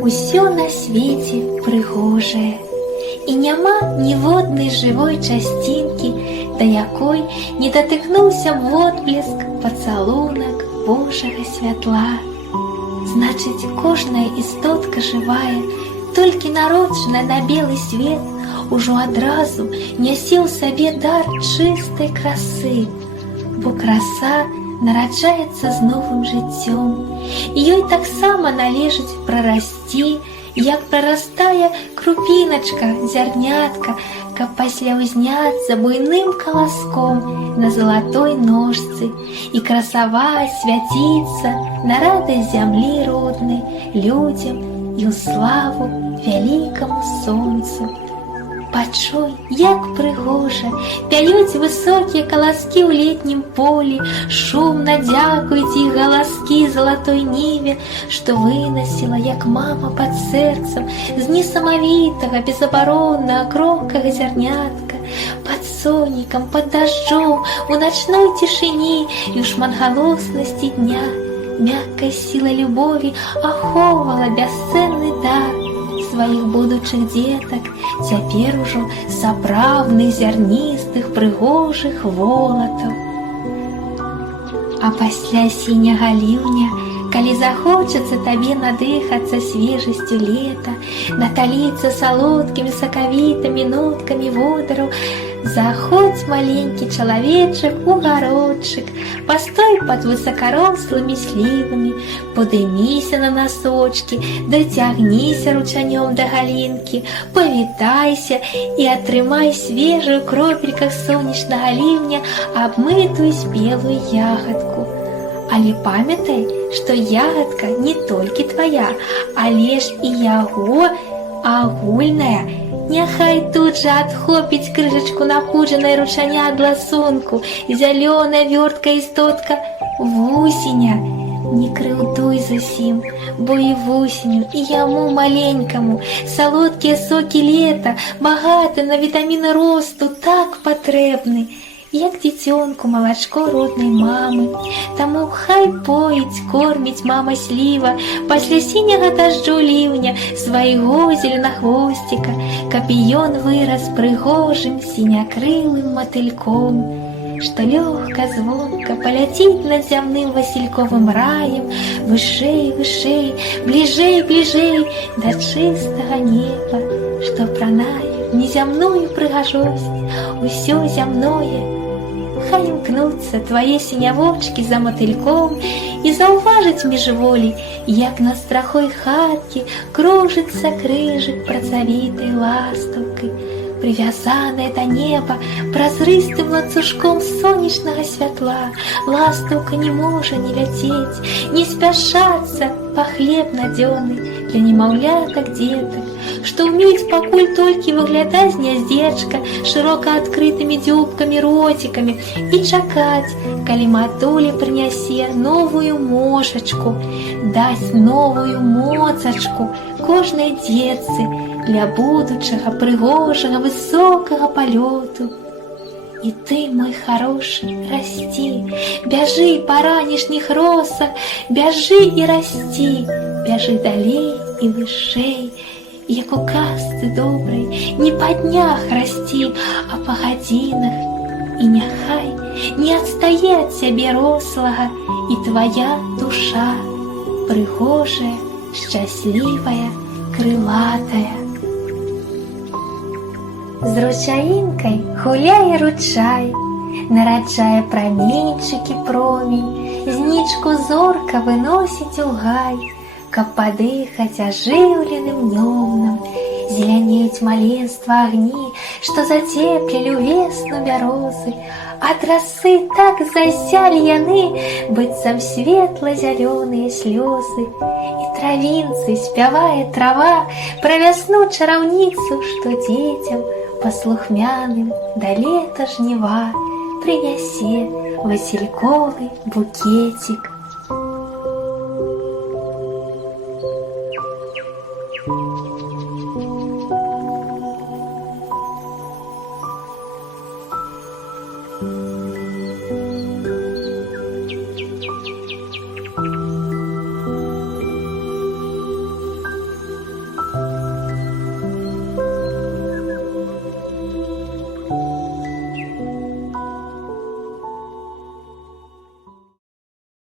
Усё на свеце прыгожае, і няма ніводнай жывой часцінкі, да якой не датыкнуўся водблеск, пацалунак Божага святла. Значыць, кожная істотка жывая, толькі народжаная на белы свет, ужо адразу нясе ў сабе дар чыстай красы, бо краса нараджаецца з новым жыццём, і ёй таксама належыць прарасці, як прарастае крупіначка, зярнятка, каб пасля ўзняцца буйным каласком на залатой ножцы і красаваць, свяціцца на радасць зямлі роднай, людзям і ў славу вялікаму сонцу. Пачуй, як прыгожа пяюць высокія каласкі ў летнім полі, шумна дзякуюць іх галаскі залатой ніве, што вынасіла, як мама пад сэрцам, з несамавітага, безабароннага, кромкага зярнятка, пад сонейкам, пад дажджом, у начной цішыні і ў шматгалоснасці дня. Мяккай сілай любові ахоўвала бясцэнны дар сваіх будучых дзетак, цяпер ужо сапраўдных, зярністых, прыгожых волатаў. А пасля сіняга ліўня, калі захочацца табе надыхацца свежасцю лета, наталіцца салодкімі сакавітымі ноткамі водараў, заходзь, маленькі чалавечак, у гародчык, пастой пад высакарослымі слівамі, падыміся на насочкі, дацягніся ручанём да галінкі, павітайся і атрымай свежую кропельках сонечнага ліўня абмытую спелую ягадку. Але памятай, што ягадка не толькі твая, але ж і яго агульная. Няхай тут жа адхопіць крыжачку напуджанай ручаня ад ласунку, зялёная вёртка істотка вусеня. Не крыўдуй зусім, бо і вусеню, і яму маленькаму салодкія сокі лета, багаты на вітаміны росту, так патрэбны, як дзіцёнку малачко роднай мамы. Таму хай поіць, корміць мама сліва пасля сіняга дажджу ліўня свайго зеленахвосціка, каб і ён вырас прыгожым сінякрылым матыльком, што лёгка, звонка паляціць над зямным васільковым раем, вышэй, вышэй, бліжэй, бліжэй да чыстага неба, што пранае незямную прыгажосць, усё зямное. Хай імкнуцца твае сінявочкі за матыльком і заўважыць міжволі, як над страхой хаткі кружыцца крыжык працавітай ластаўкай, прывязаная да неба празрыстым ланцужком сонечнага святла. Ластаўка не можа не ляцець, не спяшацца па хлеб надзённы для немаўлятак дзетак, што ўмеюць пакуль толькі выглядаць з гняздзечка шырока адкрытымі дзюбкамі, роцікамі і чакаць, калі матуля прынясе новую мошачку, дасць новую моцачку кожнай дзетцы для будучага прыгожага высокага палёту. І ты, мой хороший, расці, бяжы па ранішніх росах, бяжы і расці, бяжы далей і вышэй, як у казцы добрай, не па днях расці, а па гадзінах. І няхай не адстае ад сябе рослага і твая душа, прыгожая, шчаслівая, крылатая. З ручаінкай гуляе ручай, нараджае праменьчыкі промень, знічку зорка выносіць у гай, каб падыхаць ажыўленым днём. Зелянеюць маленства агні, што зацеплілі ўвесну бярозы, ад расы так засялі яны, быццам светла-зялёныя слёзы. І травінцы спявае трава пра вясну чараўніцу, што дзецям паслухмяным да лета жніва прынясе васільковы букетик.